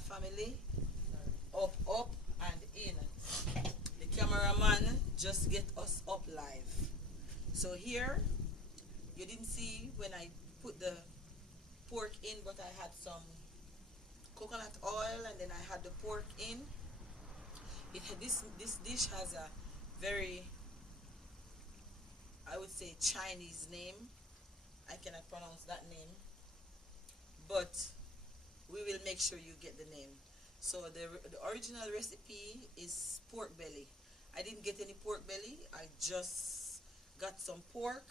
family. Up, up, and in. The cameraman just get us up live. So here, you didn't see when I put the pork in, but I had some coconut oil and then I had the pork in. This dish has a very, I would say, Chinese name. I cannot pronounce that name, but we will make sure you get the name. So the original recipe is pork belly. I didn't get any pork belly. I just got some pork.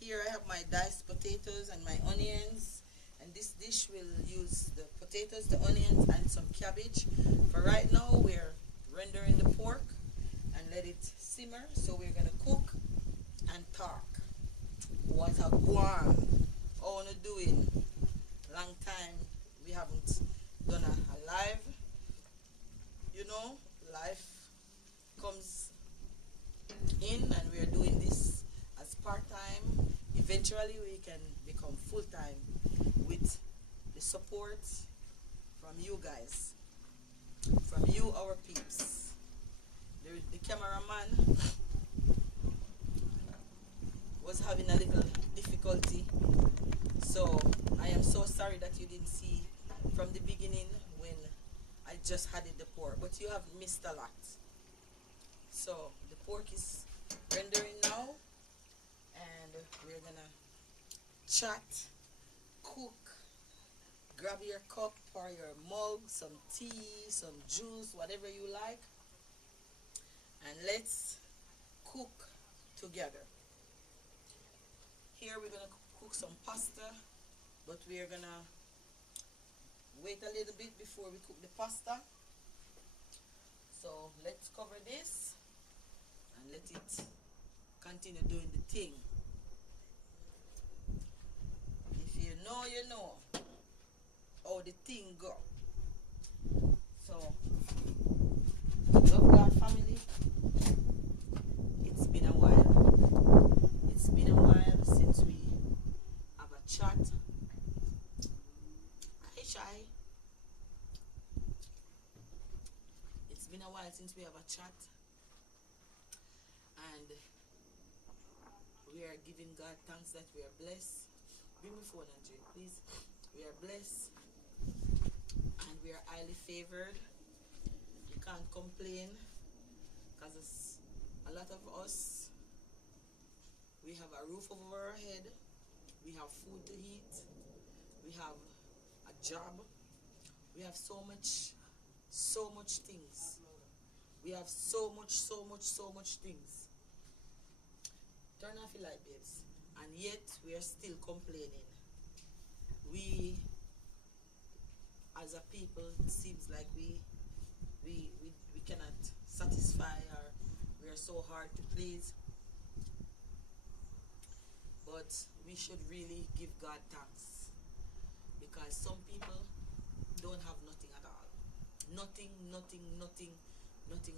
Here I have my diced potatoes and my onions. And this dish will use the potatoes, the onions, and some cabbage. For right now, we're rendering the pork and let it simmer. So we're gonna cook and talk. What a guan! How you doing? Long time we haven't done a live. You know, life comes in and we are doing this as part-time. Eventually we can become full-time with the support from you guys, from you, our peeps. The cameraman was having a little difficulty, so I am so sorry that you didn't see from the beginning when I just added the pork, but you have missed a lot. So the pork is rendering now, and we're gonna chat, cook, grab your cup or your mug, some tea, some juice, whatever you like, and let's cook together. Here we're gonna cook some pasta, but we're gonna wait a little bit before we cook the pasta. So let's cover this and let it continue doing the thing. If you know, you know how the thing go. So, love God family, it's been a while. It's been a while since we have a chat. Hi Shy. It's been a while since we have a chat, and we are giving God thanks that we are blessed. Bring me phone, Andre, please. We are blessed and we are highly favored. You can't complain because a lot of us, we have a roof over our head, we have food to eat, we have a job, we have so much things. We have so much things. Turn off your light, babes. And yet we are still complaining. We, as a people, it seems like we cannot satisfy, or we are so hard to please. But we should really give God thanks, because some people don't have nothing at all. Nothing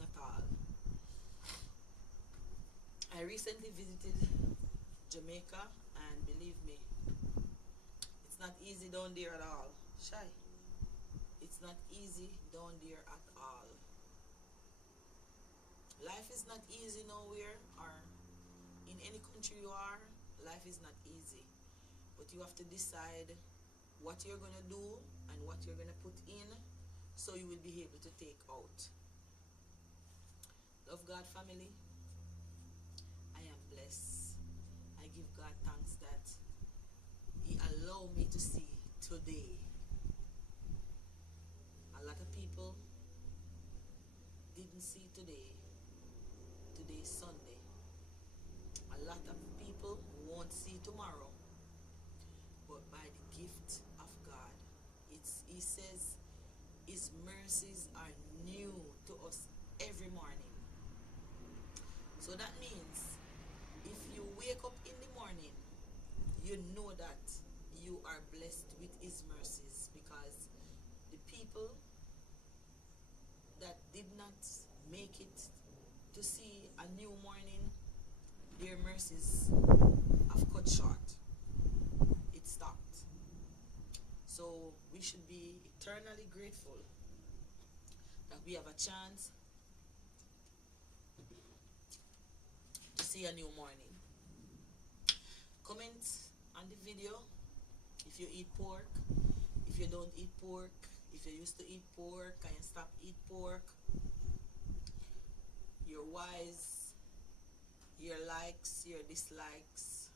at all. I recently visited Jamaica, and believe me, it's not easy down there at all. Shy. It's not easy down there at all. Life is not easy nowhere, or in any country you are, life is not easy. But you have to decide what you're going to do and what you're going to put in, so you will be able to take out. Love God family, I am blessed. I give God thanks that He allowed me to see today. A lot of people didn't see today. Today is Sunday. A lot of people won't see tomorrow. But by the gift of God, He says His mercies are new to us every morning. So that means if you wake up in the morning, you know that you are blessed with His mercies, because the people that did not make it to see a new morning, their mercies have cut short. It stopped. So we should be eternally grateful that we have a chance to see a new morning. Comment on the video if you eat pork, if you don't eat pork, if you used to eat pork and you stop eat pork, your whys, your likes, your dislikes.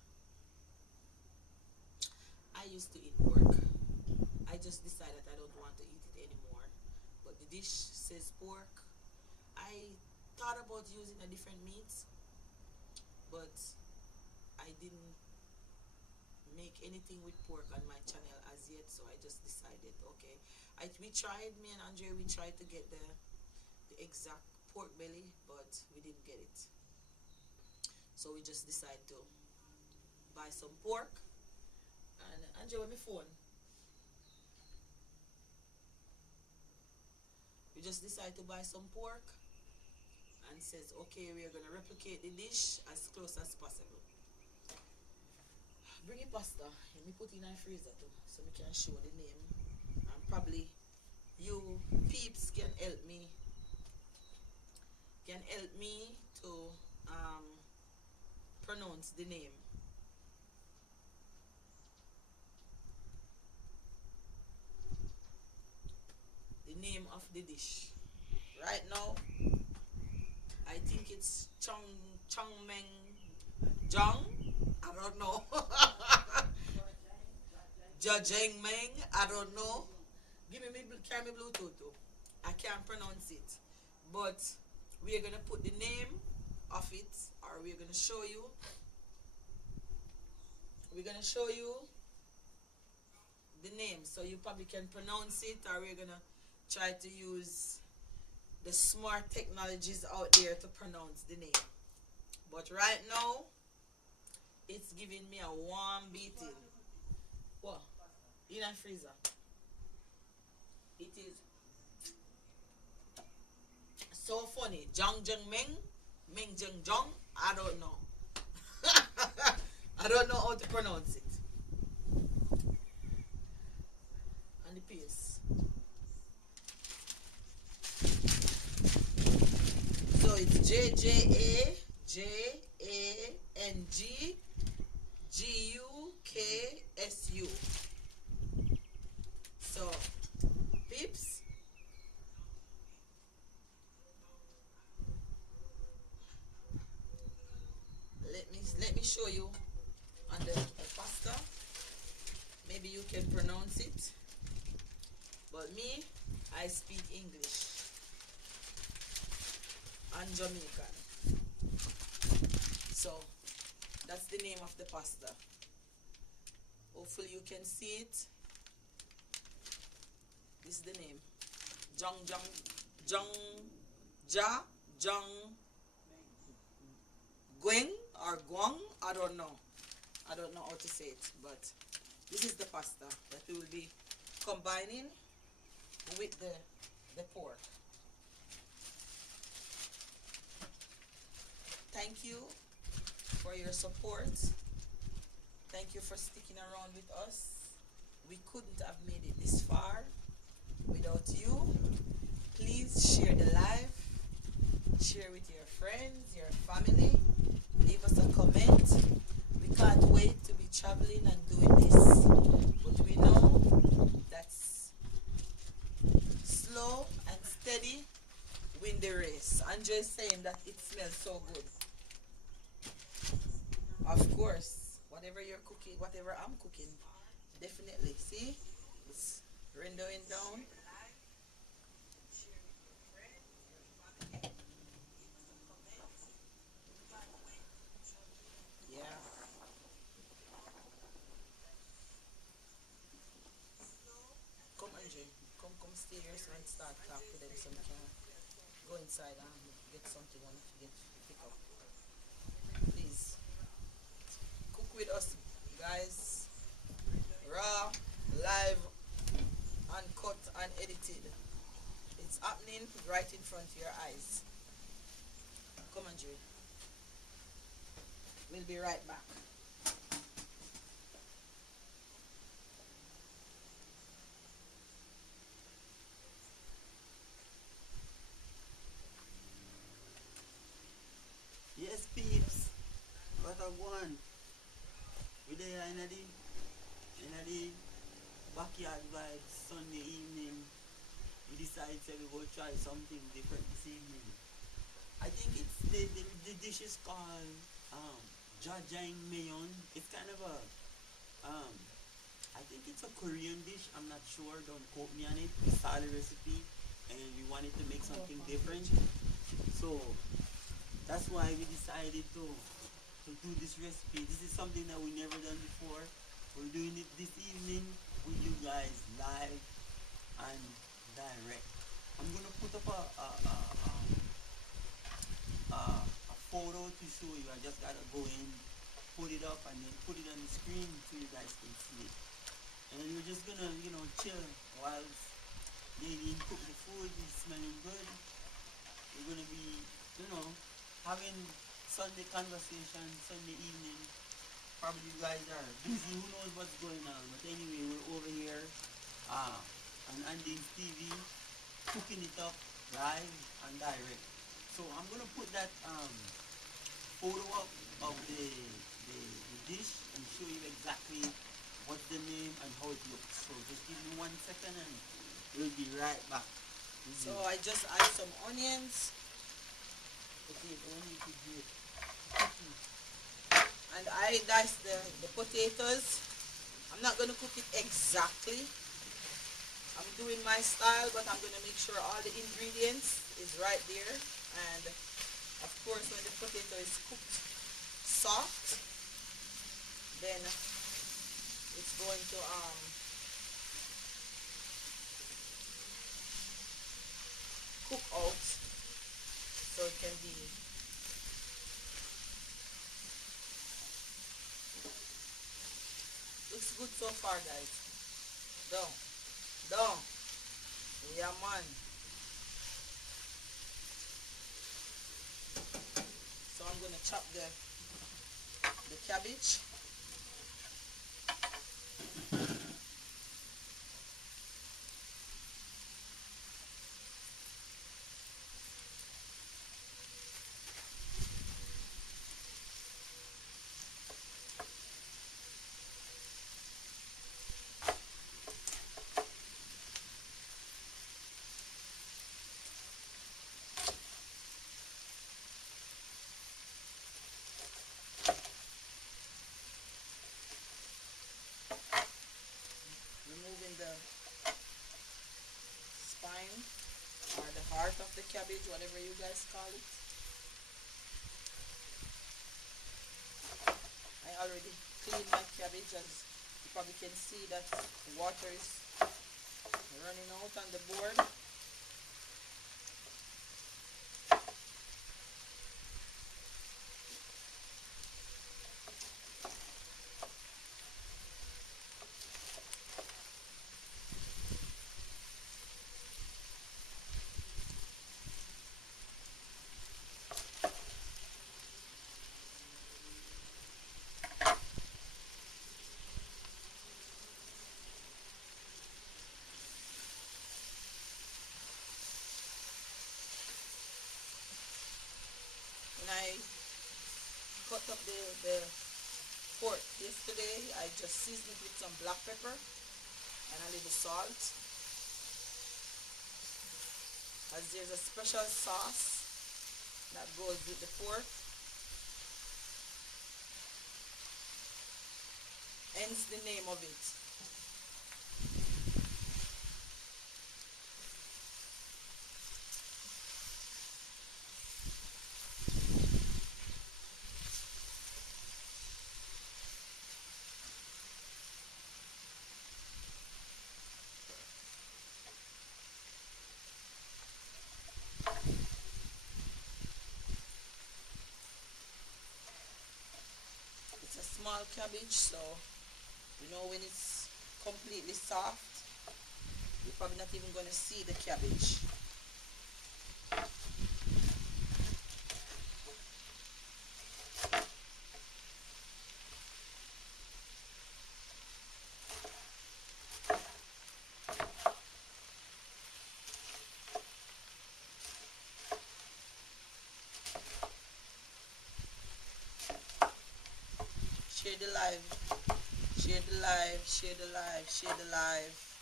I used to eat pork. I just decided I don't want to eat it anymore. But the dish says pork. I thought about using a different meat, but I didn't make anything with pork on my channel as yet, so I just decided, okay. We tried, me and Andre, we tried to get the exact pork belly, but we didn't get it. So we just decided to buy some pork. And Andre, with my phone. We just decided to buy some pork and says, okay, we are going to replicate the dish as close as possible. Bring your pasta. Let me put it in the freezer too, so we can show the name. And probably you peeps can help me. To pronounce the name. The name of the dish. Right now, I think it's Jjajangmyeon. I don't know. Jjajangmyeon. I don't know. Carry me Bluetooth too. I can't pronounce it. But we are gonna put the name of it, or we're gonna show you. We're gonna show you the name, so you probably can pronounce it, or we're gonna try to use the smart technologies out there to pronounce the name. But right now, it's giving me a warm beating. What? In a freezer. It is so funny. Jjajangmyeon, Jjajangmyeon. I don't know. I don't know how to pronounce it. And the paste. So it's Jjajangmyeon. So, peeps, let me show you on the pasta. Maybe you can pronounce it. But me, I speak English and Jamaican. So that's the name of the pasta. Hopefully you can see it. This is the name. Jjajangmyeon or Guang. I don't know. I don't know how to say it, but this is the pasta that we will be combining with the pork. Thank you for your support. Thank you for sticking around with us. We couldn't have made it this far without you. Please share the live. Share with your friends, your family. Leave us a comment. We can't wait to be traveling and doing this. But we know that's slow and steady win the race. Andre is saying that it smells so good. Of course, whatever you're cooking, whatever I'm cooking, definitely. See, it's rendering down. Yeah. Come, Andre. Come stay here so and start talk to them so we can go inside and get something when you get pick up. Please cook with us, guys. Raw, live, uncut, and edited. It's happening right in front of your eyes. Come on, Jerry. We'll be right back. there in the backyard vibes Sunday evening. We decided to we go try something different this evening. I think it's the dish is called um Jjajangmyeon. It's kind of a um I think it's a Korean dish. I'm not sure. Don't quote me on it. We saw the recipe and we wanted to make something different. So that's why we decided to do this recipe. This is something that we never done before. We're doing it this evening with you guys live and direct. I'm gonna put up a photo to show you. I just gotta go in, put it up, and then put it on the screen so you guys can see it. And then we're just gonna, chill while Nadine cook the food. It's smelling good. We're gonna be, you know, having Sunday conversation, Sunday evening. Probably you guys are busy. Who knows what's going on? But anyway, we're over here on Andy's TV, cooking it up live and direct. So I'm gonna put that photo up of the dish and show you exactly what's the name and how it looks. So just give me 1 second and we'll be right back. So I just add some onions. Okay, only to do it. And I dice the potatoes. I'm not going to cook it exactly. I'm doing my style, but I'm going to make sure all the ingredients is right there. And of course, when the potato is cooked soft, then it's going to cook out so it can be looks good so far, guys. Done. Done. Yeah, man. So I'm gonna chop the cabbage. Removing the spine or the heart of the cabbage, whatever you guys call it. I already cleaned my cabbage, as you probably can see that the water is running out on the board. When I cut up the pork yesterday, I just seasoned it with some black pepper and a little salt, as there's a special sauce that goes with the pork, hence the name of it. It's a small cabbage, so when it's completely soft, you're probably not even going to see the cabbage. Share the live. Share the live, share the live, share the live.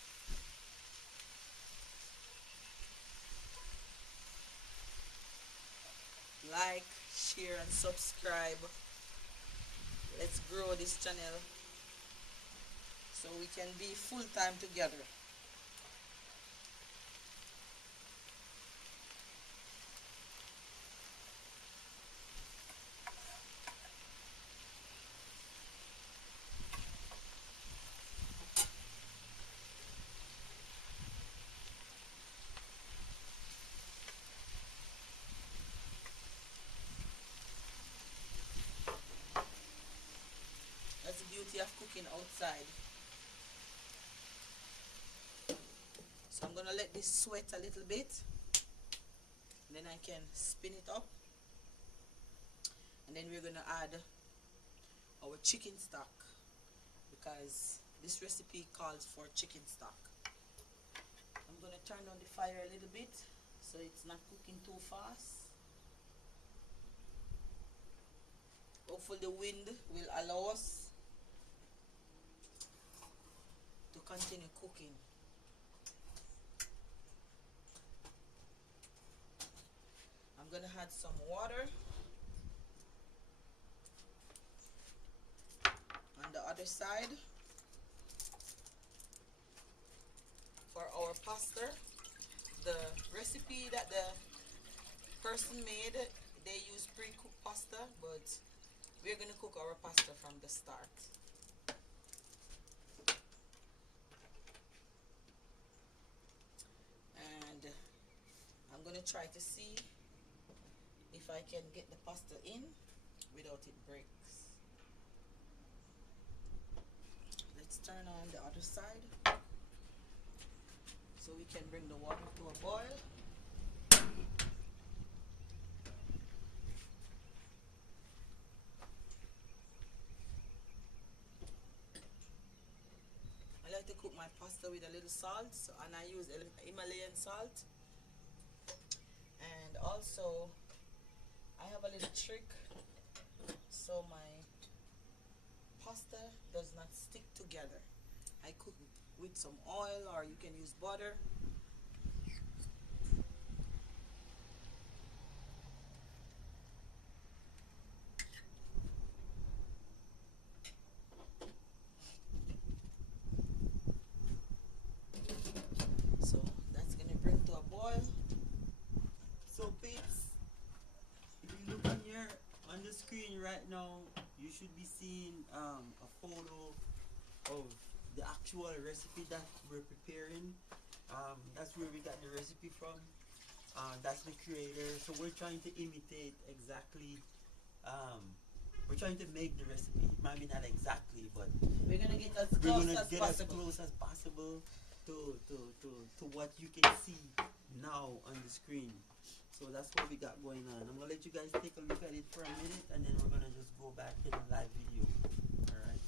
Like, share, and subscribe. Let's grow this channel so we can be full time together. That's the beauty of cooking outside. So I'm gonna let this sweat a little bit, and then I can spin it up, and then we're gonna add our chicken stock, because this recipe calls for chicken stock. I'm gonna turn on the fire a little bit so it's not cooking too fast. Hopefully the wind will allow us to continue cooking. I'm gonna add some water on the other side for our pasta. The recipe that the person made, they use pre-cooked pasta, but we're gonna cook our pasta from the start. And I'm gonna try to see if I can get the pasta in without it breaks. Let's turn on the other side so we can bring the water to a boil. I like to cook my pasta with a little salt, and I use Himalayan salt. And also I have a little trick so my pasta does not stick together. I cook with some oil, or you can use butter. So that's gonna bring to a boil. So peeps, if you look on here on the screen right now, you should be seeing a photo of the actual recipe that we're preparing. That's where we got the recipe from. That's the creator. So we're trying to imitate exactly. We're trying to make the recipe. Maybe not exactly, but We're gonna get as we're close gonna as get as possible. close as possible to what you can see now on the screen. So that's what we got going on. I'm gonna let you guys take a look at it for a minute, and then we're gonna just go back to the live video. All right.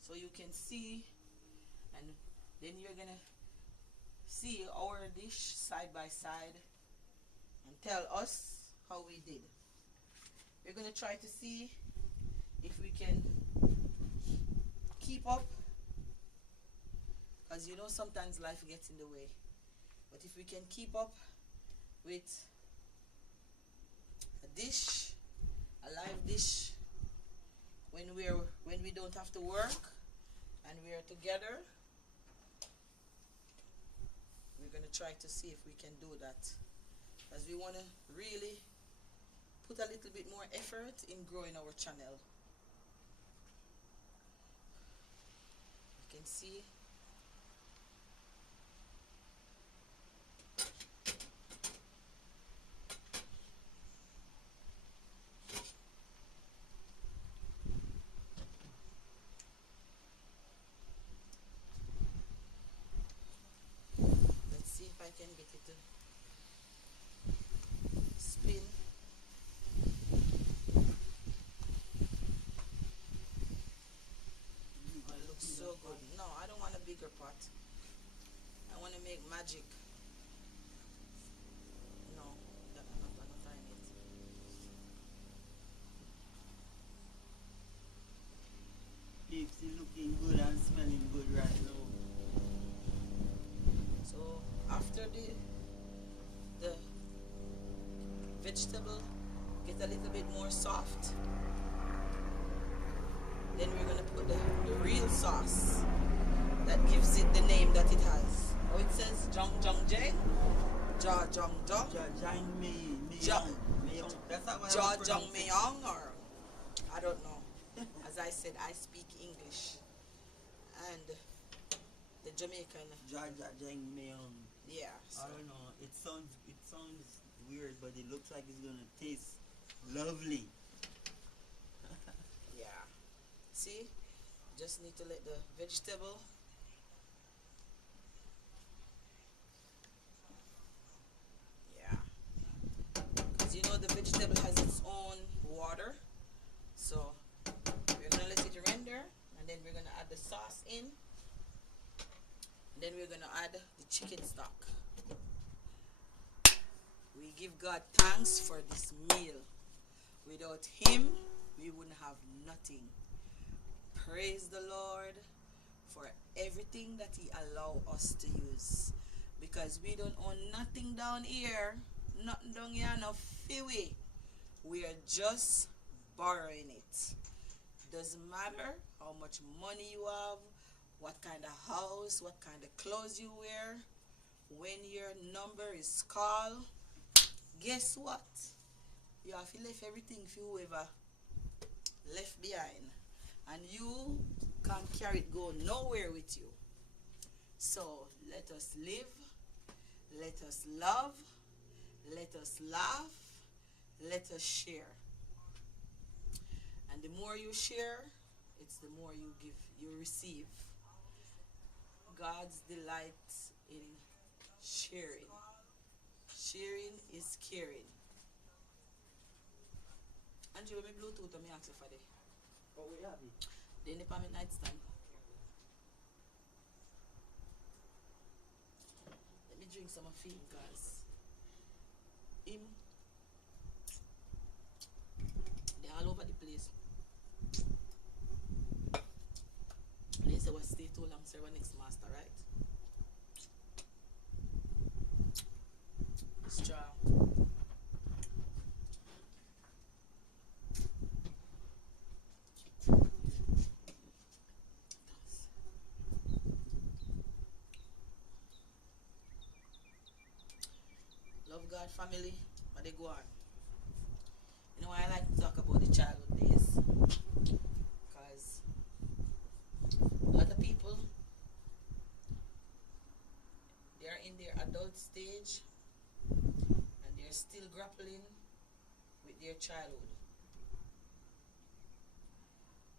So you can see, and then you're gonna see our dish side by side and tell us how we did. We're gonna try to see if we can keep up, because you know sometimes life gets in the way, but if we can keep up with a dish, a live dish, when we don't have to work and we're together, we're gonna try to see if we can do that, as we want to really put a little bit more effort in growing our channel. You can see if I can get it to spin. bigger pot. I want to make magic. No, that I'm not trying it. It's looking good and smelling good right now. So after the vegetable get a little bit more soft, then we're gonna put the real sauce that gives it the name that it has. Oh, it says Jjajangmyeon, Jjajangmyeon, Jjajangmyeon. That's not what I was pronouncing. Jjajangmyeon, or I don't know. As I said, I speak English, and the Jamaican. Jjajangmyeon. Yeah. So. I don't know. It sounds weird, but it looks like it's gonna taste lovely. Yeah. See, just need to let the vegetable. Yeah. Because you know the vegetable has its own water, so we're gonna let it render, and then we're gonna add the sauce in. And then we're gonna add the chicken stock. We give God thanks for this meal. Without Him, we wouldn't have nothing. Praise the Lord for everything that He allowed us to use. Because we don't own nothing down here. Nothing down here, no fewy. We are just borrowing it. Doesn't matter how much money you have, what kind of house, what kind of clothes you wear. When your number is called, guess what? You have to leave everything for whoever left behind. And you can't carry it go nowhere with you. So let us live, let us love, let us laugh, let us share. And the more you share, it's the more you give, you receive. God's delight in sharing. Sharing is caring. Angie, when me Bluetooth, I ask you for the. But we have it. Then the permit nightstand. Let me drink some of him, guys. Him. They're all over the place. They say what stay too long, serve our next master, right? Strong. Love God family, but they go on. You know why I like to talk about the childhood days? Because a lot of people, they are in their adult stage and they're still grappling with their childhood.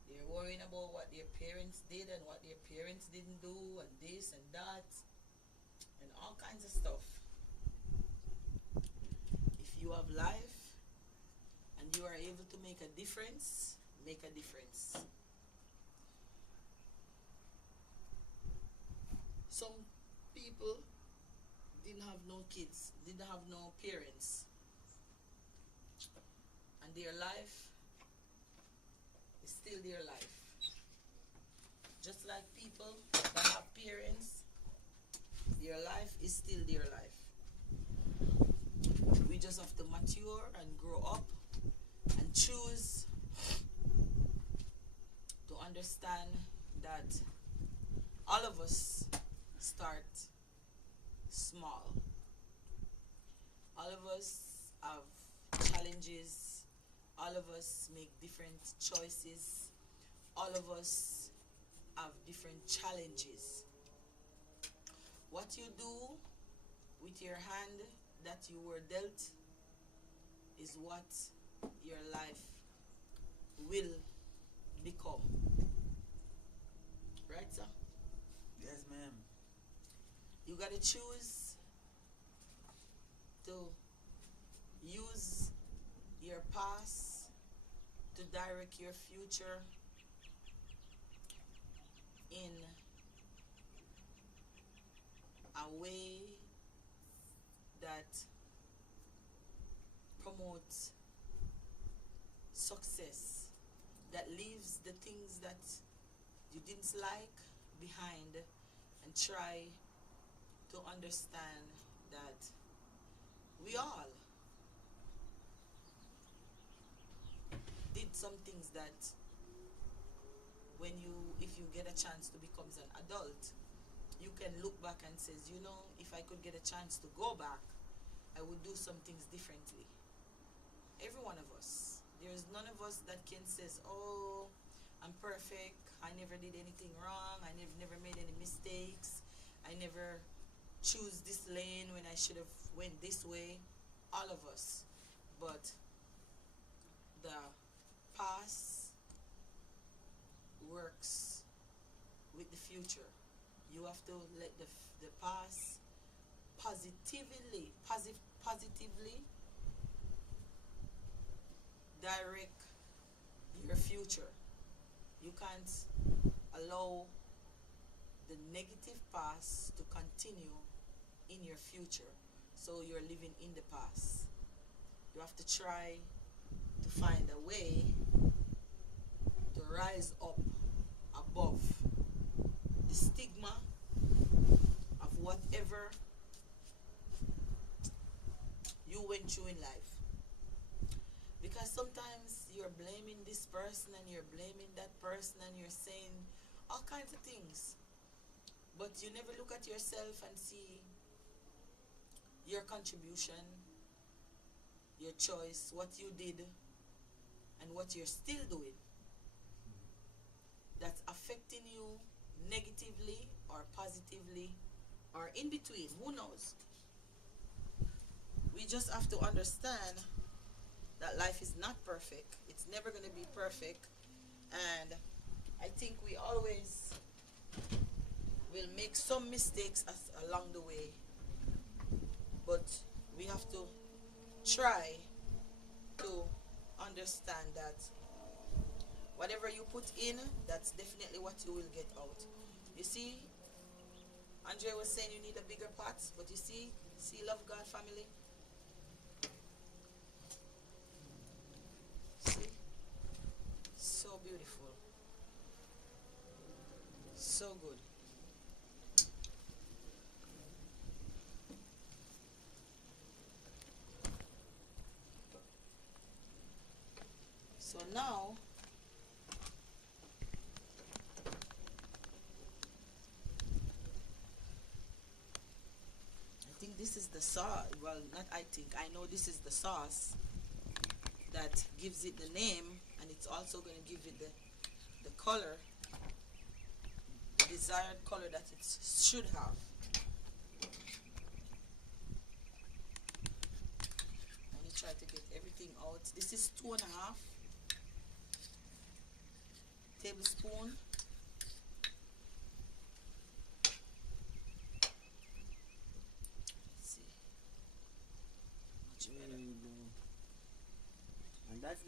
They're worrying about what their parents did and what their parents didn't do, and this and that, and all kinds of stuff. If you have life and you are able to make a difference, make a difference. Some people didn't have no kids, didn't have no parents, and their life is still their life. Just like people that have parents, their life is still their life. We just have to mature and grow up and choose to understand that all of us start small. All of us have challenges. All of us make different choices. All of us have different challenges. What you do with your hand that you were dealt is what your life will become. Right, sir? Yes, ma'am. You gotta choose to use your past to direct your future in a way that promotes success, that leaves the things that you didn't like behind, and try to understand that we all did some things that when you, if you get a chance to become an adult, you can look back and says, you know, if I could get a chance to go back, I would do some things differently. Every one of us. There's none of us that can says, oh, I'm perfect, I never did anything wrong, I never made any mistakes, I never choose this lane when I should have went this way. All of us. But the past works with the future. You have to let the past positively direct your future. You can't allow the negative past to continue in your future, so you're living in the past. You have to try to find a way to rise up above the stigma of whatever you went through in life. Because sometimes you're blaming this person and you're blaming that person and you're saying all kinds of things, but you never look at yourself and see your contribution, your choice, what you did, and what you're still doing that's affecting you negatively or positively or in between. Who knows? We just have to understand that life is not perfect. It's never going to be perfect. And I think we always will make some mistakes along the way. But we have to try to understand that whatever you put in, that's definitely what you will get out. You see, Andre was saying you need a bigger pot, but you see, love God family. See? So beautiful. So good. So now, I think this is the sauce. Well, not I think. I know this is the sauce that gives it the name, and it's also going to give it the color, the desired color that it should have. Let me try to get everything out. This is 2.5 tablespoon. Let's see. Much better. And that's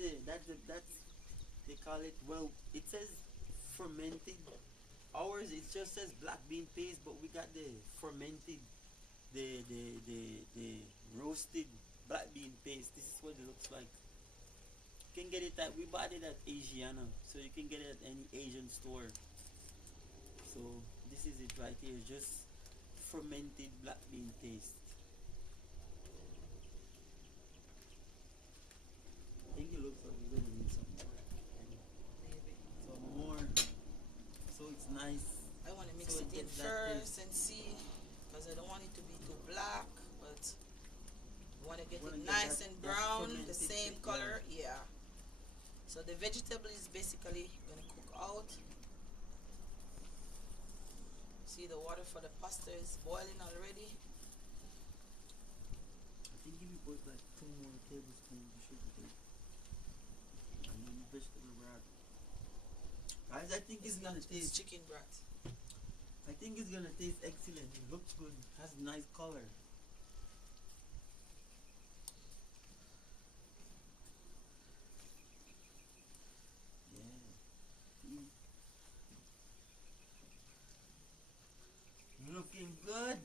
they call it, well, it says fermented. Ours, it just says black bean paste, but we got the fermented, the roasted black bean paste. This is what it looks like. You can get it at, we bought it at Asiana, so you can get it at any Asian store. So this is it right here, just fermented black bean paste. I think it looks like we're gonna need some more. Maybe. Some more. So it's nice. I want to mix So it in it gets that first and see, because I don't want it to be too black, but I want to get it nice and brown, the same color. Yeah. So the vegetable is basically going to cook out. See, the water for the pasta is boiling already. I think if you put like 2 more tablespoons, you should be good. And then the vegetable broth. Guys, I think it's gonna It's taste. chicken broth. I think it's gonna taste excellent. It looks good. Has nice color. Yeah. Looking good.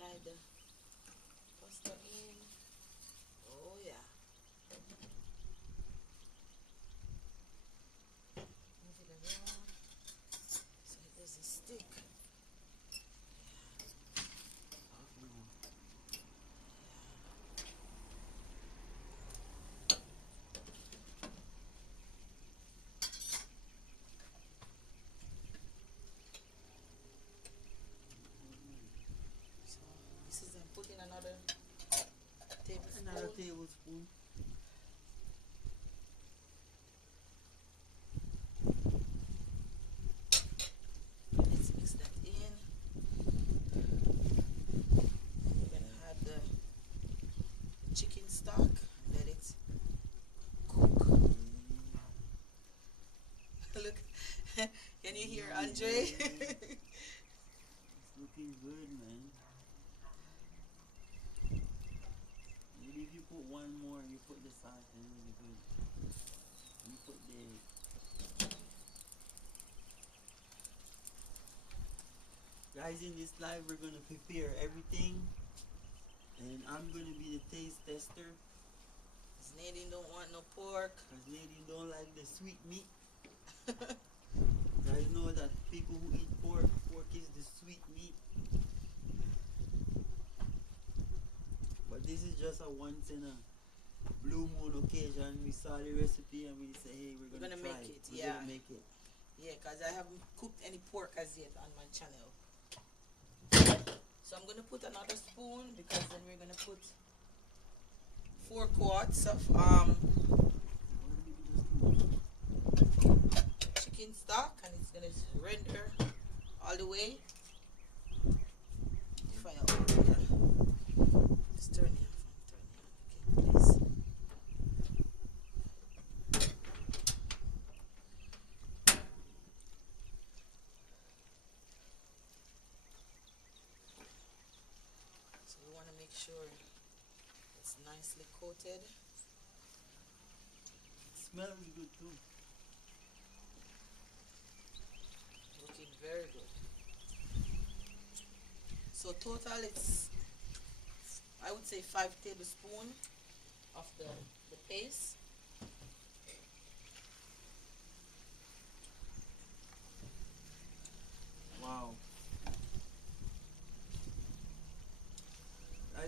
slide the pasta in. Oh yeah. Move it around so it doesn't stick. So this is I'm putting another tablespoon. Another tablespoon. Let's mix that in. We're gonna add the chicken stock and let it cook. Look, can you hear Andre? It's looking good, man. Maybe if you put one more, you put the sauce, then it'll be good. You put the guys in this live. We're gonna prepare everything, and I'm gonna be the taste tester. Cause Nadine don't want no pork. Cause Nadine don't like the sweet meat. Guys know that people who eat pork is the sweet meat. But this is just a once in a blue moon occasion. We saw the recipe and we say, hey, we're gonna try make it. We're Yeah. gonna make it. Yeah, cause I haven't cooked any pork as yet on my channel. So I'm gonna put another spoon because then we're gonna put 4 quarts of chicken stock, and it's gonna render all the way. Fire over here. Just turn it off. Turn it on. Okay, please. So we want to make sure it's nicely coated. It smells good too. Looking very good. So total it's, I would say 5 tablespoons of the paste. Wow.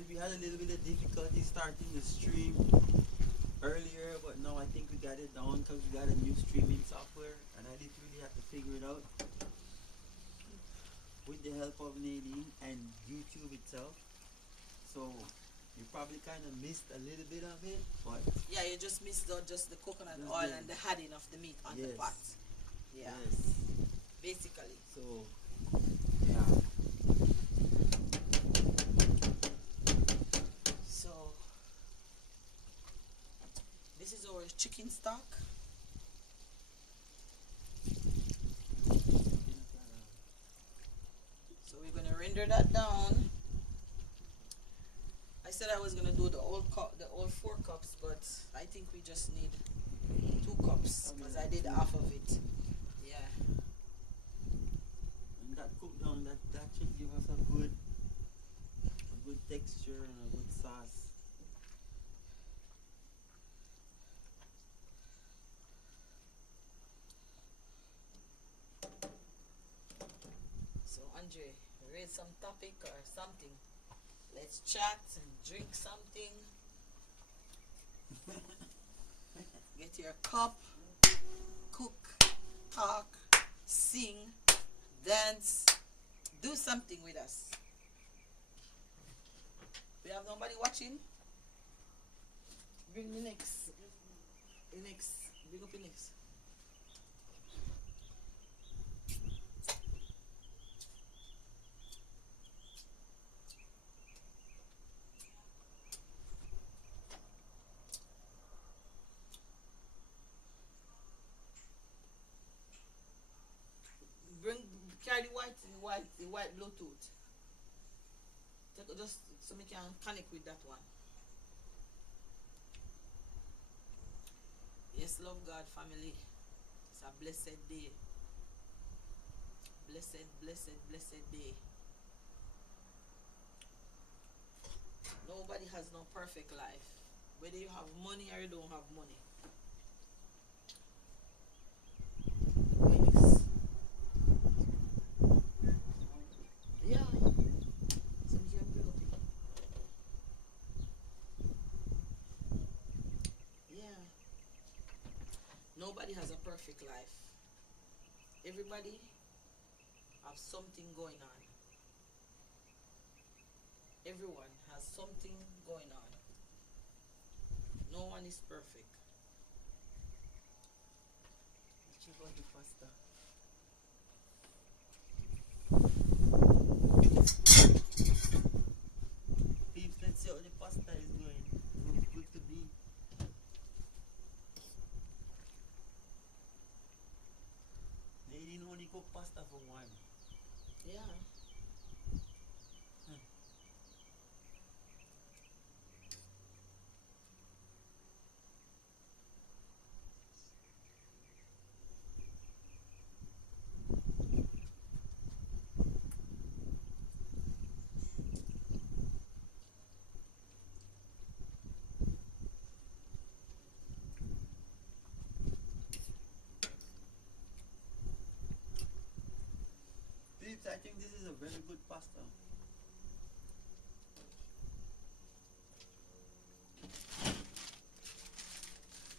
We had a little bit of difficulty starting the stream earlier, but now I think we got it down because we got a new streaming software, and I didn't really have to figure it out with the help of Nadine and YouTube itself. So you probably kind of missed a little bit of it, but Yeah, you just missed out just the coconut Just oil the- and the adding of the meat on the Yes. pot. Yeah, yes. basically. So yeah. So this is our chicken stock. So we're gonna render that down. I said I was gonna do the whole 4 cups, but I think we just need 2 cups because I did half of it. Yeah. And that cook down, that should give us a good texture and a good sauce. So Andre, raise some topic or something. Let's chat and drink something. Get your cup, cook, talk, sing, dance, do something with us. We have nobody watching. Bring the next, bring up the next. Carry the white Bluetooth. Just so we can connect with that one. Yes, love God family. It's a blessed day. Blessed day. has no perfect life. Whether you have money or you don't have money. Wings. Yeah. Some jam. Yeah. Nobody has a perfect life. Everybody have something going on. Everyone has something going on. No one is perfect. Let's check out the pasta. Peeps, let's see how the pasta is going. Looks good to me. They didn't only cook pasta for one. Yeah. Peeps, I think this is a very good pasta.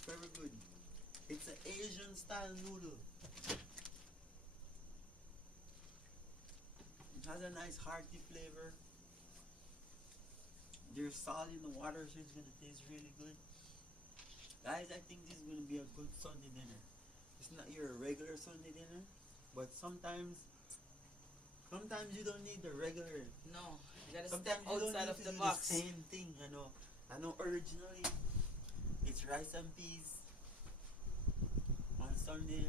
Very good. It's an Asian style noodle. It has a nice hearty flavor. There's salt in the water, so it's gonna taste really good. Guys, I think this is gonna be a good Sunday dinner. It's not your regular Sunday dinner, but sometimes you don't need the regular. No. You gotta step Sometimes you don't outside need of to the do the box. same thing. I know. Originally, it's rice and peas on Sunday,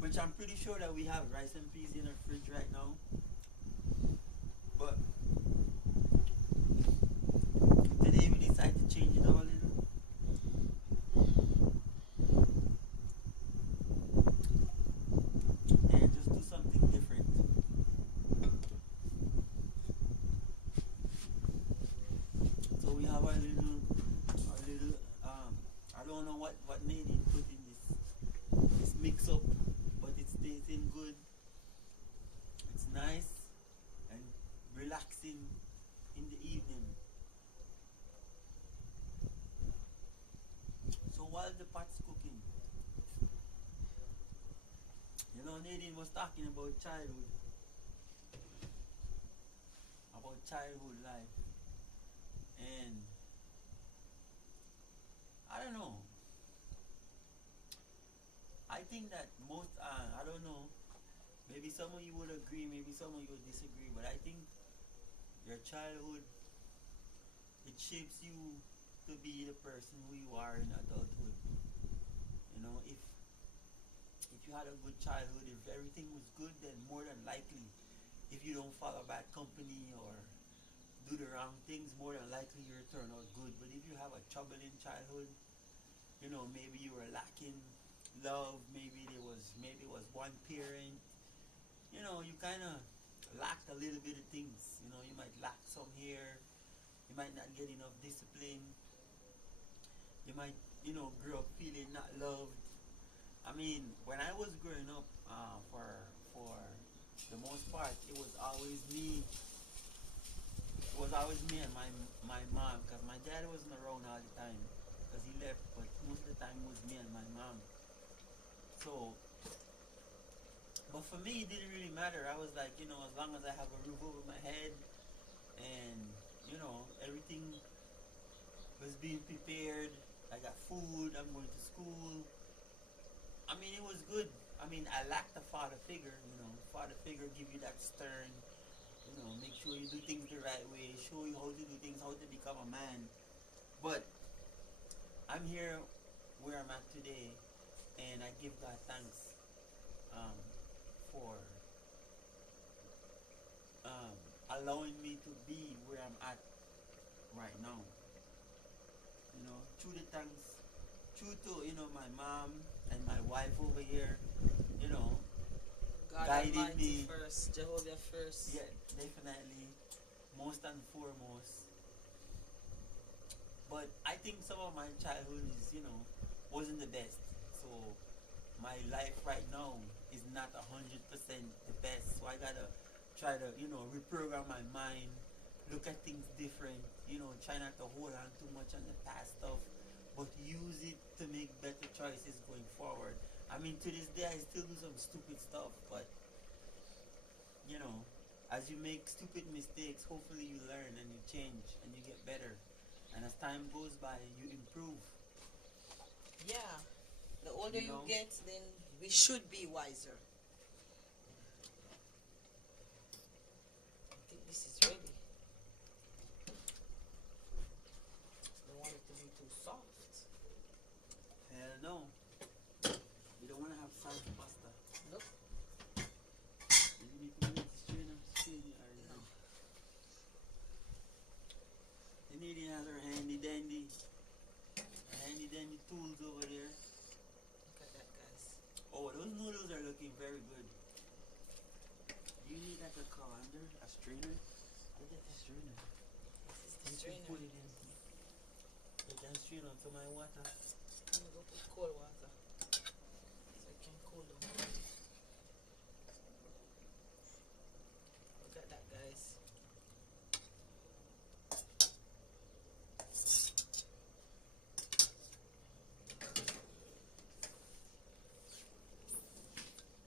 which I'm pretty sure that we have rice and peas in our fridge right now. But today we decided to change it up a little. And just do something different. So we have I don't know what Nadine put in this mix up, but it's tasting good. It's nice and relaxing in the evening. So while the pot's cooking, Nadine was talking about childhood life, and I don't know. I think that I don't know, maybe some of you would agree, maybe some of you would disagree, but I think your childhood, it shapes you to be the person who you are in adulthood. If you had a good childhood, if everything was good, then more than likely, if you don't follow bad company or do the wrong things, more than likely you'll turn out good. But if you have a troubling childhood, maybe you were lacking love, maybe it was one parent, you kind of lacked a little bit of things. You might lack some here, you might not get enough discipline, you might, grow up feeling not loved. I mean, when I was growing up, for the most part, it was always me. It was always me and my mom, because my dad wasn't around all the time, because he left. But most of the time, it was me and my mom. So, but for me, it didn't really matter. I was like, as long as I have a roof over my head, and everything was being prepared. I got food. I'm going to school. I mean, it was good. I mean, I lacked a father figure. Father figure give you that stern. Make sure you do things the right way. Show you how to do things, how to become a man. But I'm here where I'm at today, and I give God thanks um, for um, allowing me to be where I'm at right now. Through the thanks, through to my mom and my wife over here, you know, God guiding Almighty me. first, Jehovah first. Yeah, definitely, most and foremost. But I think some of my childhood is, wasn't the best. So my life right now is not 100% the best. So I gotta try to, reprogram my mind, look at things different, try not to hold on too much on the past stuff, but use it to make better choices going forward. I mean, to this day, I still do some stupid stuff, but, you know, as you make stupid mistakes, hopefully you learn and you change and you get better. And as time goes by, you improve. Yeah. The older You you know? get, then we should be wiser. I think this is ready. Don't want it to be too soft. Hell no. You don't want to have soft pasta. Nope. You need to make the strain or No. you need another handy dandy tools over there. Look at that, guys. Oh, those noodles are looking very good. You need like a colander, a strainer. Look at the strainer. This is the You can strainer. put it in. Put that strainer onto my water. I'm gonna go put cold water so it can cool down. Look at that, guys.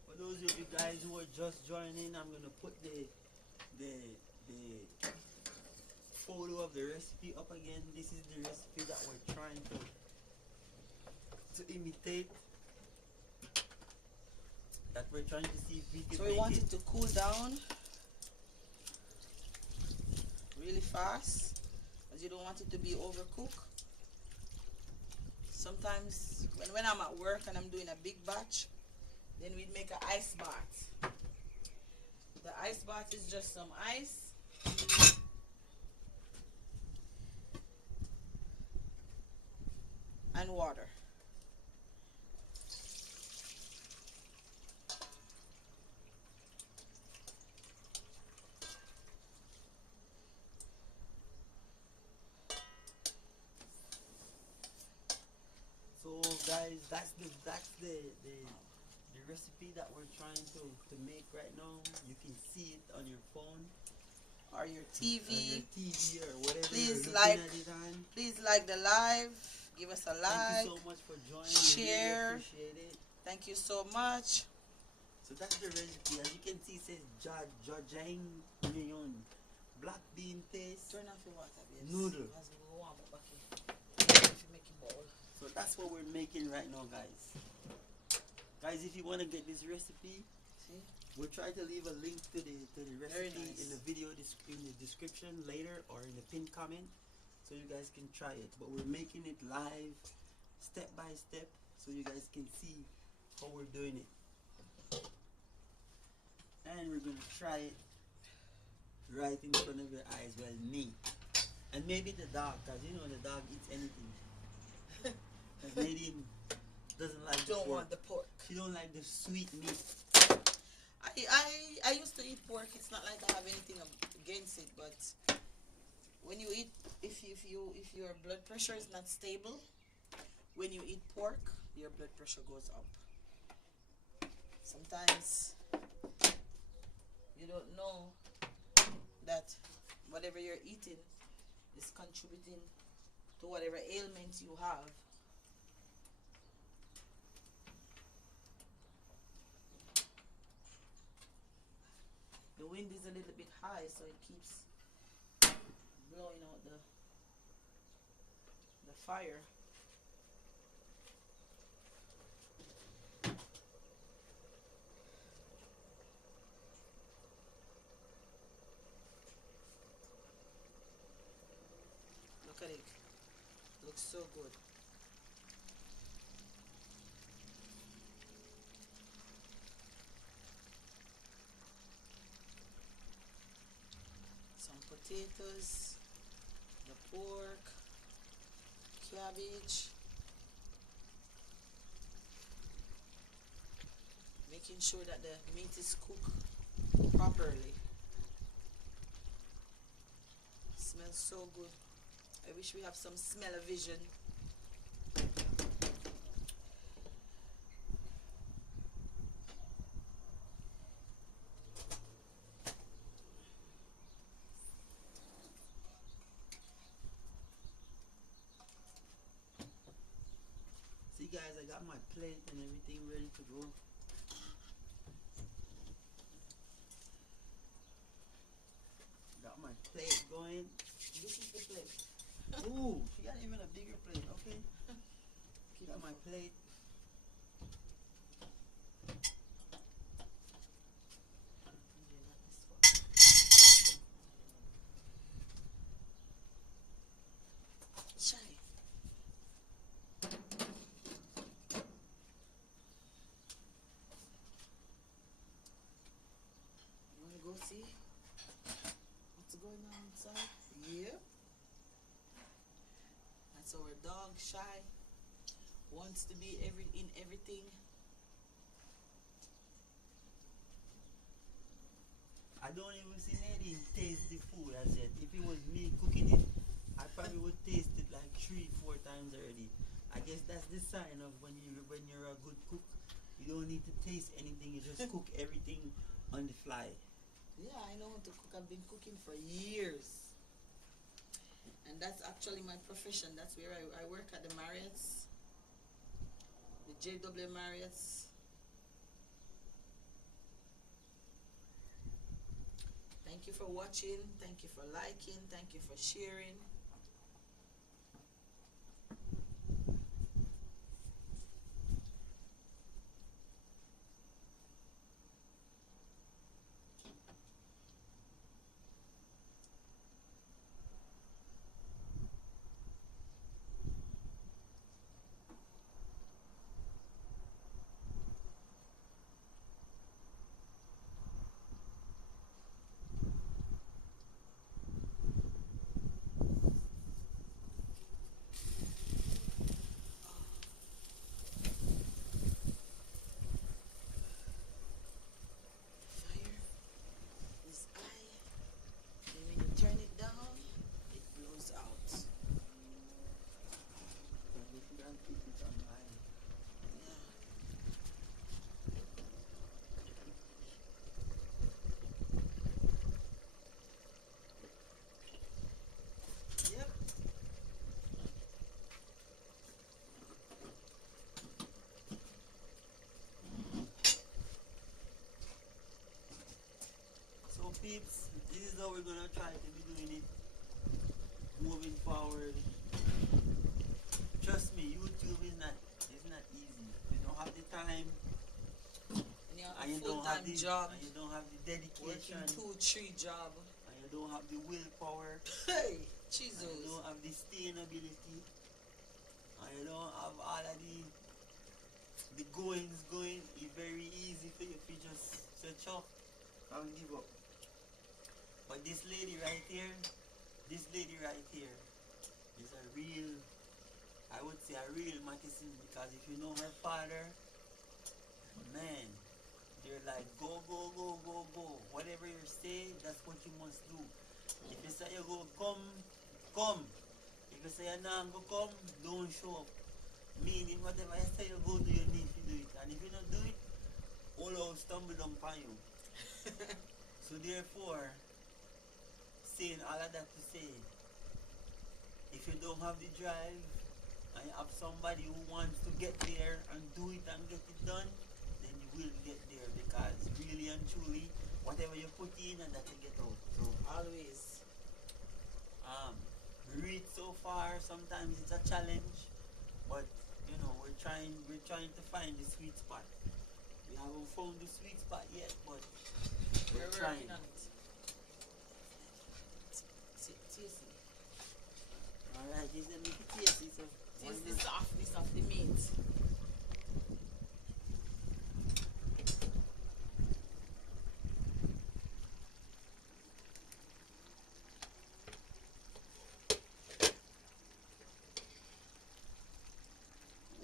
For those of you guys who are just joining, I'm gonna put the photo of the recipe up again. This is the recipe that we're trying to imitate. That we're trying to see if we can So we make want it. it to cool down really fast, as you don't want it to be overcooked. Sometimes when I'm at work and I'm doing a big batch, then we'd make an ice bath. The ice bath is just some ice and water. So guys, that's the recipe that we're trying to make right now. You can see it on your phone, Or your on your TV. TV or whatever Please you're like- looking at it on. Please like the live. Give us a Thank like. you so much for joining. Share. We really appreciate it. Thank you so much. So that's the recipe. As you can see, it says Jjajangmyeon, black bean paste. Turn off your water, babes. Noodle. As we go warm up back here. If you make it bowl. So that's what we're making right now, guys. Guys, if you want to get this recipe, See? we'll try to leave a link to the Very recipe nice. in the video in the description later or in the pinned comment, so you guys can try it. But we're making it live, step by step, so you guys can see how we're doing it. And we're gonna try it right in front of your eyes. Well, me, and maybe the dog, cause you know the dog eats anything. Cause Nadine doesn't like the Don't pork. want the pork. She don't like the sweet meat. I used to eat pork. It's not like I have anything against it, but when you eat, if your blood pressure is not stable, when you eat pork, your blood pressure goes up. Sometimes you don't know that whatever you're eating is contributing to whatever ailment you have. The wind is a little bit high, so it keeps blowing out the fire. Look at it. Looks so good. Some potatoes, the pork, cabbage. Making sure that the meat is cooked properly. Smells so good. I wish we have some smell-o-vision. See guys, I got my plate and everything ready to go. Got my plate going. This is the plate. Ooh, she got even a bigger plate. Okay. Got my plate. Shy. You wanna go see what's going on inside? Yeah. That's our dog, Shy. Wants to be in everything. I don't even see Nadine taste the food as yet. If it was me cooking it, I probably would taste it like 3-4 times already. I guess that's the sign of when you're a good cook. You don't need to taste anything. You just cook everything on the fly. Yeah, I know how to cook. I've been cooking for years. And that's actually my profession. That's where I work at the Marriott's. The JW Marriott's. Thank you for watching. Thank you for liking. Thank you for sharing. Fire is high. And when you turn it down, it blows out. So if you don't keep it on high. Yeah. Yep. So peeps, this is how we're gonna try to be doing it moving forward. Trust me, YouTube is not easy. You don't have the time And you have and a you don't have full-time the job, and you don't have the dedication working 2-3 job. and you don't have the willpower Hey, and you Jesus. don't have the sustainability and you don't have all of the goings going. It's very easy for you to just search up and give up. But this lady right here is a real, I would say a real Matheson, because if you know her father, man, they're like go go go go go. Whatever you say, that's what you must do. If you say you go come, come. If you say you not go come, don't show up. Meaning whatever you say you go do, you need to do it. And if you don't do it, all will stumble down upon you. So therefore, saying all of that to say, if you don't have the drive and you have somebody who wants to get there and do it and get it done, then you will get there, because really and truly, whatever you put in and that you get out. So Always. we reach so far. Sometimes it's a challenge, but you know we're trying to find the sweet spot. We haven't found the sweet spot yet, but we're trying. Working on it. Tasty. Alright, this is make it tasty. So Taste the softness of the meat.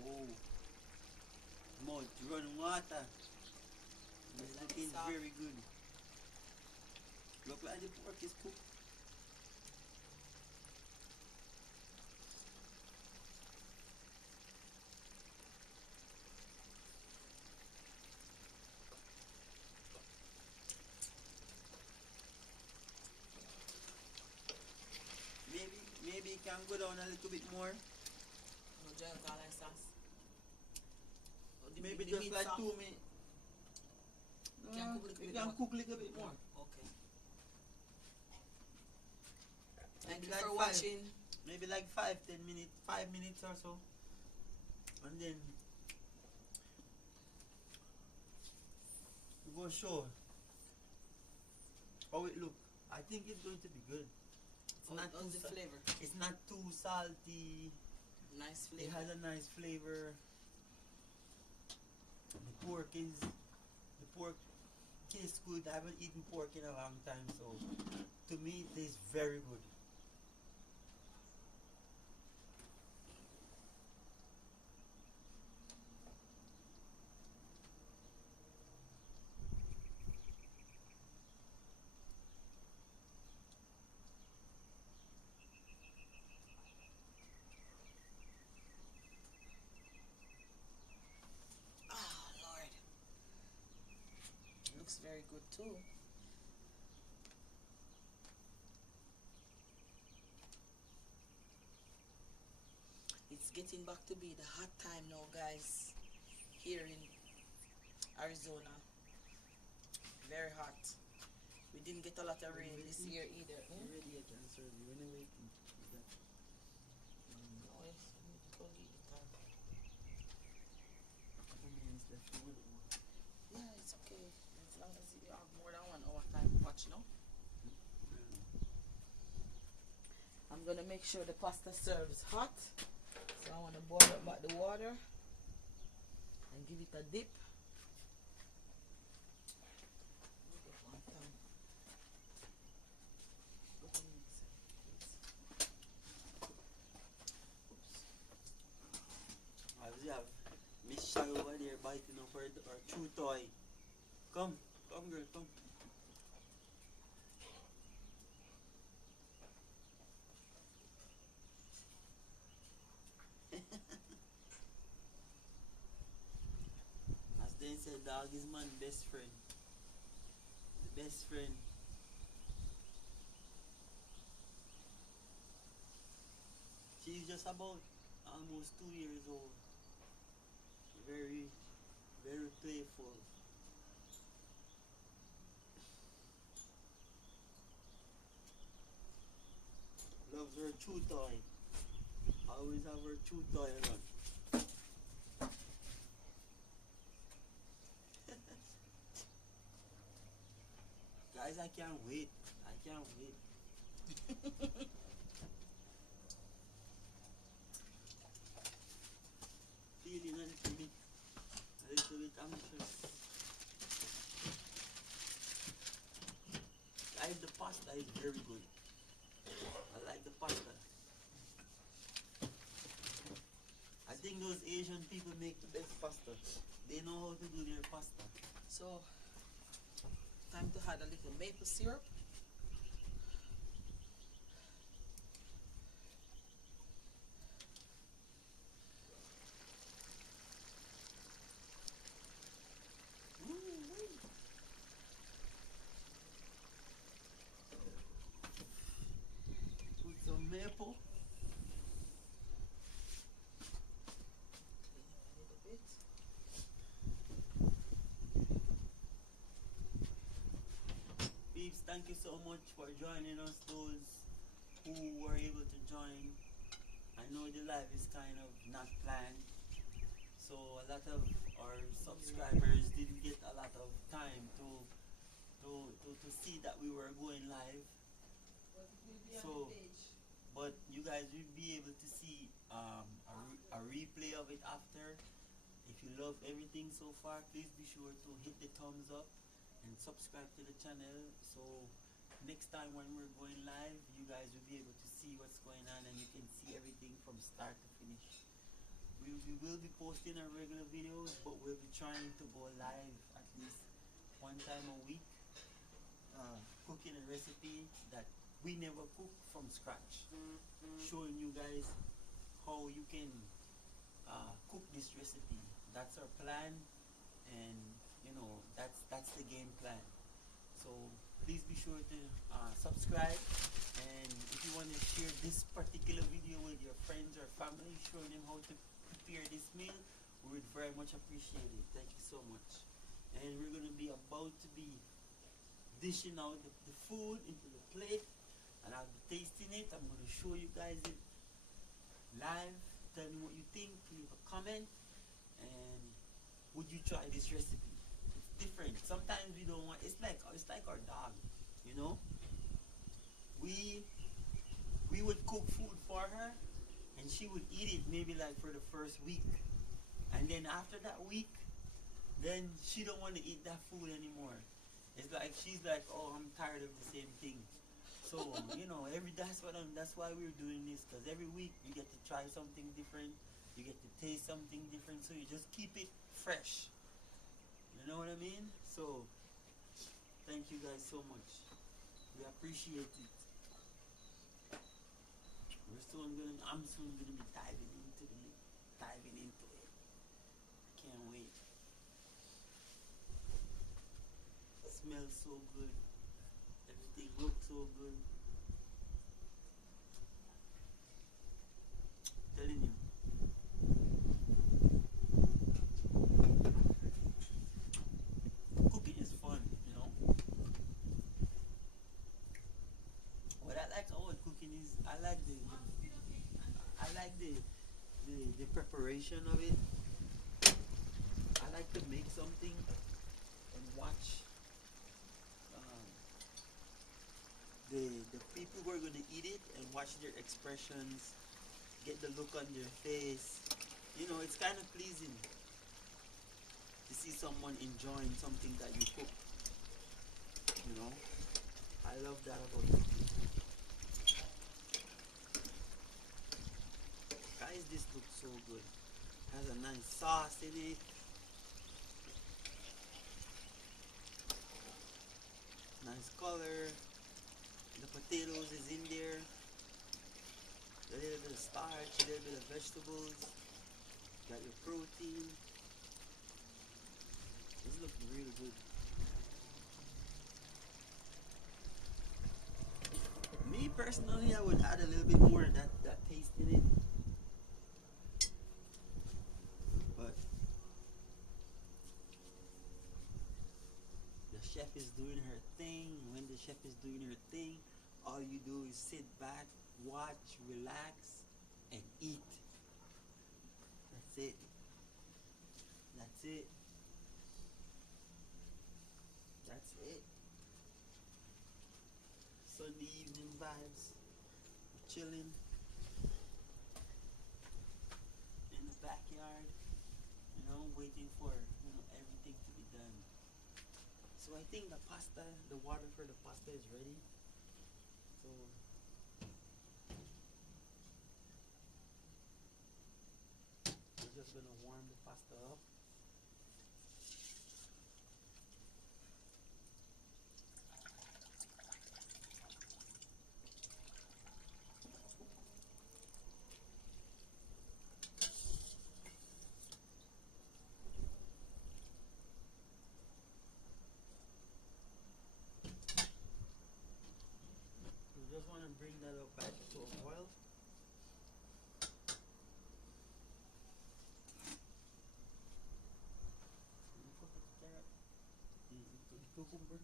oh, mud, running water. This looking very good. Look like the pork is cooked. maybe it can go down a little bit more. No giant garlic sauce. Oh, Maybe the just meat like soft. 2 minutes. Can cook a little It bit can more. cook a little bit more. Okay. Thank Maybe you like for 5. watching. Maybe like 5-10 minutes, 5 minutes or so, and then we go show how it look. I think it's going to be good. It's not On too the flavor. It's not too salty. Nice It flavor. has a nice flavor. The pork tastes good. I haven't eaten pork in a long time, so to me it tastes very good. Ah, Lord. Looks very good too. It's getting back to be the hot time now, guys. Here in Arizona. Very hot. We didn't get a lot of rain this year either. You ready? I can serve you. When you waiting, is that? No, it's totally the time. Minutes left. You want it more? Yeah, it's okay. As long as you have more than 1 hour time to watch, no? I'm gonna make sure the pasta serves hot. So I wanna boil up back the water and give it a dip. We have Miss Shai over there biting up her chew toy. Come, girl, come. As they said, dog is man's best friend. The best friend. She's just about almost 2 years old. Very, very playful. Loves her chew toy. Always have her chew toy around. Guys, I can't wait. I can't wait. Feeling a little bit anxious. Guys, the pasta is very good. I like the pasta. I think those Asian people make the best pasta. They know how to do their pasta. So, time to add a little maple syrup. Put some maple. A little bit. Peeps, thank you so much for joining us, those who were able to join. I know the live is kind of not planned, so a lot of our subscribers didn't get a lot of time to see that we were going live. But it will be on So, the page. but you guys will be able to see a replay of it after. If you love everything so far, please be sure to hit the thumbs up and subscribe to the channel, so next time when we're going live, you guys will be able to see what's going on and you can see everything from start to finish. We will be posting our regular videos, but we'll be trying to go live at least 1 time a week, cooking a recipe that we never cook from scratch, showing you guys how you can cook this recipe. That's our plan, and you know that's the game plan. So please be sure to subscribe. And if you want to share this particular video with your friends or family, show them how to prepare this meal, we would very much appreciate it. Thank you so much. And we're going to be about to be dishing out the food into the plate, and I'll be tasting it. I'm going to show you guys it live. Tell me what you think. Leave a comment. And would you try this recipe? It's different. Sometimes we don't want. It's like our dog, you know. We would cook food for her, and she would eat it maybe like for the first week, and then after that week, then she don't want to eat that food anymore. It's like she's like, oh, I'm tired of the same thing. So you know, that's why we're doing this, because every week you get to try something different, you get to taste something different, so you just keep it fresh. You know what I mean? So thank you guys so much. We appreciate it. I'm soon gonna be diving into it. Can't wait. Smells so good. Everything looks so good. Telling you. Cooking is fun, you know. What I like about cooking is I like the preparation of it. I like to make something and watch um, the people who are going to eat it and watch their expressions, get the look on their face. You know, it's kind of pleasing to see someone enjoying something that you cook. You know, I love that about cooking. Guys, this looks so good. Has a nice sauce in it. Nice color. The potatoes is in there. A little bit of starch, a little bit of vegetables. Got your protein. This looks really good. Me personally, I would add a little bit more of that taste in it. But the chef is doing her thing. When the chef is doing her thing, all you do is sit back, watch, relax, and eat. That's it. That's it. That's it. Sunday evening vibes. We're chilling in the backyard, you know, waiting for everything to be done. So I think the water for the pasta is ready. So we're just gonna warm the pasta up. We just want to bring that up back to a boil. Cucumber.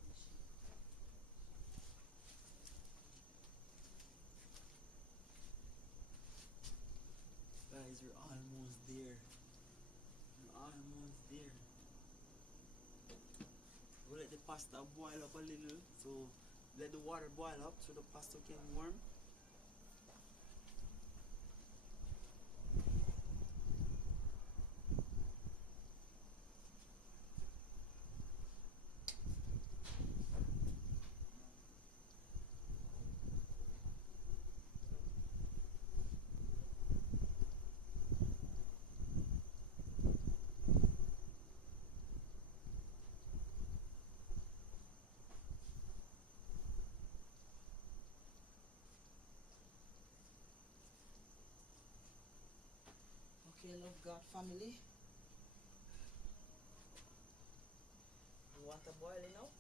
Guys, we're almost there. We're almost there. We'll let the pasta boil up a little. So let the water boil up so the pasta can warm. Okay, love God family. The water boiling up.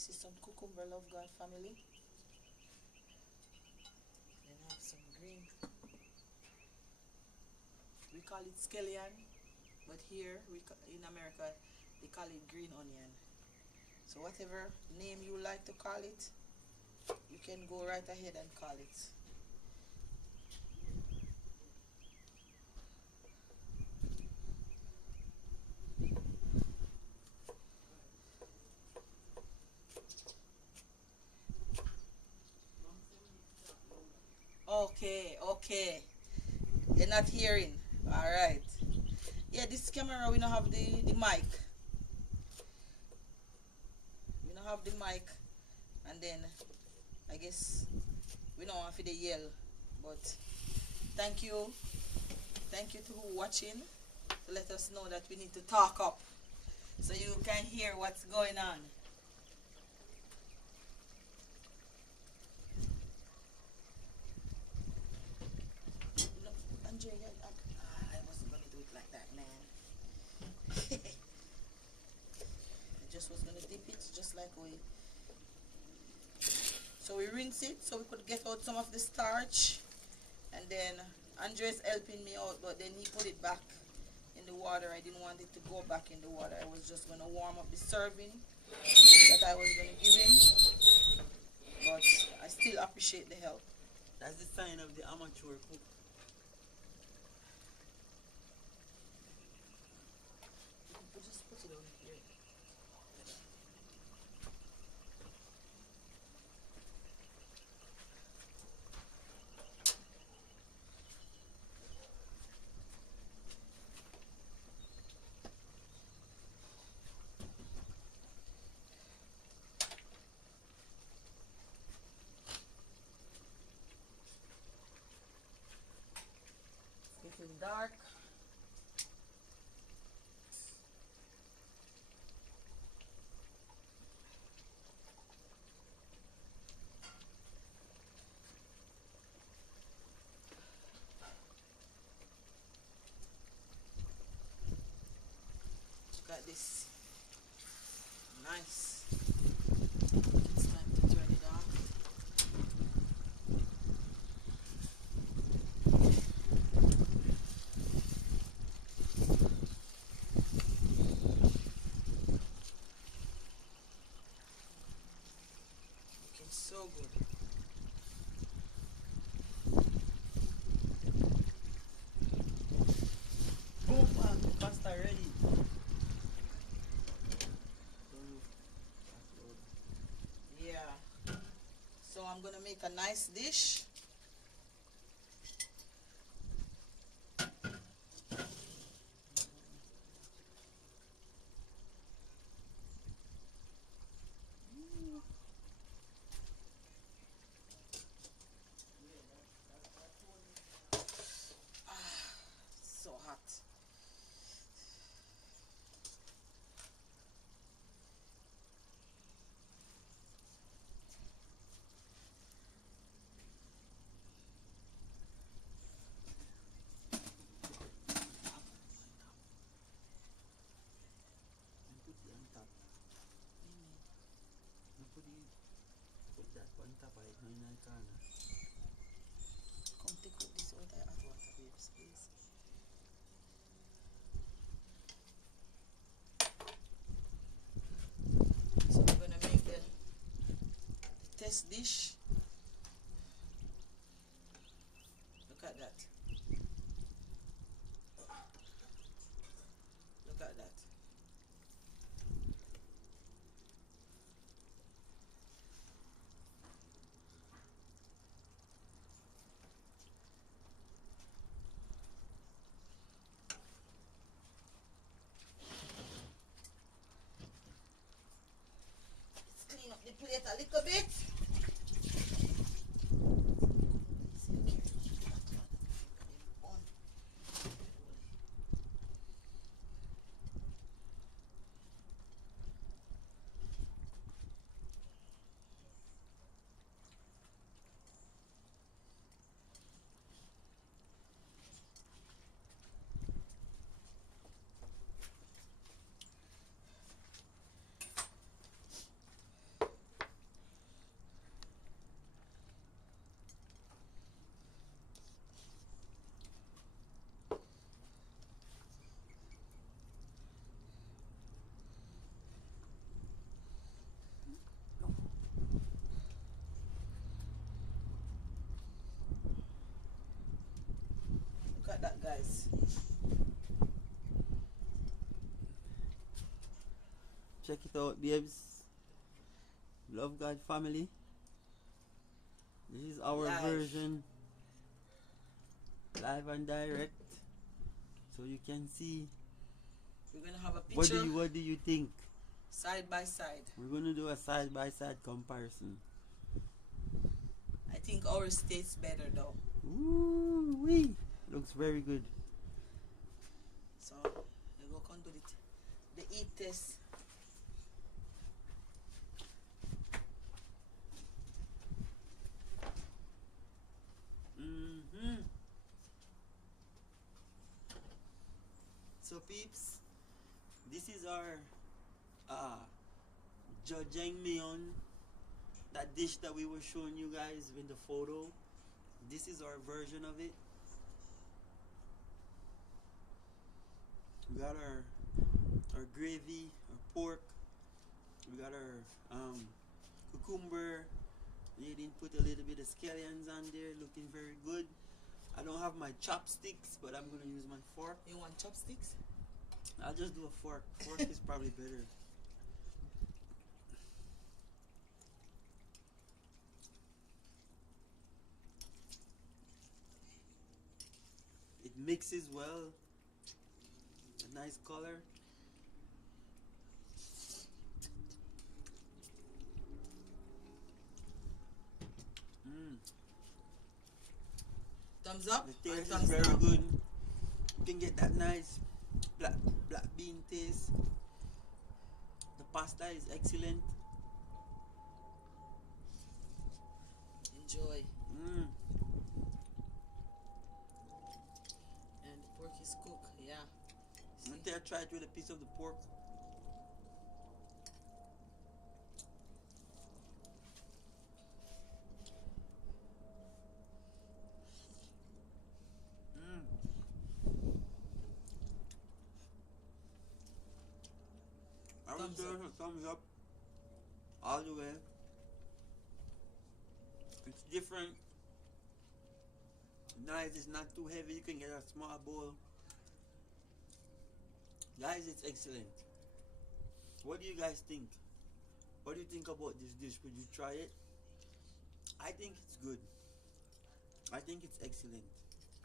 This is some cucumber, love God family. Then I have some green. We call it scallion, but here in America they call it green onion. So whatever name you like to call it, you can go right ahead and call it. Okay, okay. You're not hearing. Alright. Yeah, this camera we don't have the mic. We don't have the mic, and then I guess we don't have to yell. But thank you. Thank you to who watching to let us know that we need to talk up so you can hear what's going on. No, Andre, I wasn't gonna do it like that, man. I just was gonna dip it just like we. So we rinse it so we could get out some of the starch, and then Andre's helping me out, but then he put it back in the water. I didn't want it to go back in the water. I was just gonna warm up the serving that I was gonna give him, but I still appreciate the help. That's the sign of the amateur cook. We'll just put it on here. It's getting dark. Look at this. Nice. It's time to turn it off. Looking so good. Boom, man, pasta ready. Yeah. So I'm gonna make a nice dish. So hot. And put it on top. And put that on top of it, no in the corner. Come take out this out of hot water, babes, please. So we're gonna make the test dish. Look at that. Look at that. Let's clean up the plate a little bit. guys. Check it out, babes. Love God family. This is our Live. version, live and direct, so you can see. We're gonna have a picture What do you think? side by side. We're gonna do a side by side comparison. I think ours tastes better though. Ooh wee! Looks very good. So we go on to the eat test. So peeps, this is our Jjajangmyeon, that dish that we were showing you guys in the photo. This is our version of it. We got our gravy, our pork. We got our cucumber. They didn't put a little bit of scallions on there, looking very good. I don't have my chopsticks, but I'm gonna use my fork. You want chopsticks? I'll just do a fork. Fork is probably better. It mixes well. A nice color. Thumbs up. The Or taste is thumbs very down? good. You can get that nice black bean taste. The pasta is excellent. Enjoy. Mm. And the pork is cooked. Yeah. See? Until I try it with a piece of the pork. I would give it a thumbs up all the way. It's different. Nice, it's not too heavy. You can get a small bowl. Guys, it's excellent. What do you guys think? What do you think about this dish? Would you try it? I think it's good. I think it's excellent.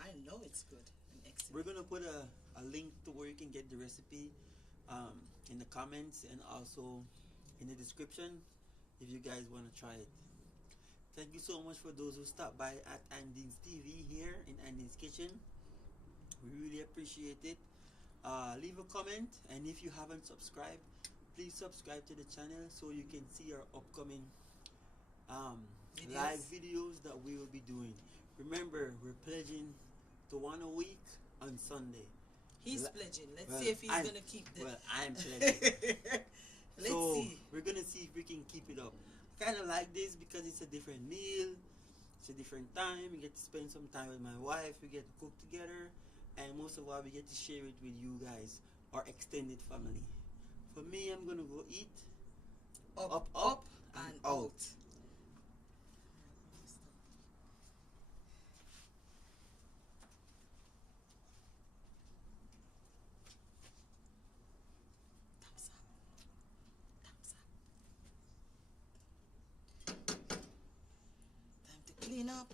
I know it's good and excellent. We're gonna put a link to where you can get the recipe in the comments and also in the description if you guys want to try it. Thank you so much for those who stopped by at Andine's TV here in Andine's Kitchen. We really appreciate it. Leave a comment, and if you haven't subscribed, please subscribe to the channel so you can see our upcoming live videos that we will be doing. Remember, we're pledging to 1 a week on Sunday. He's pledging. Let's see if he's going to keep the... Well, I'm pledging. Let's see. We're going to see if we can keep it up. I kind of like this because it's a different meal. It's a different time. We get to spend some time with my wife. We get to cook together. And most of all, we get to share it with you guys, our extended family. For me, I'm going to go eat. Up, and out. Time to clean up.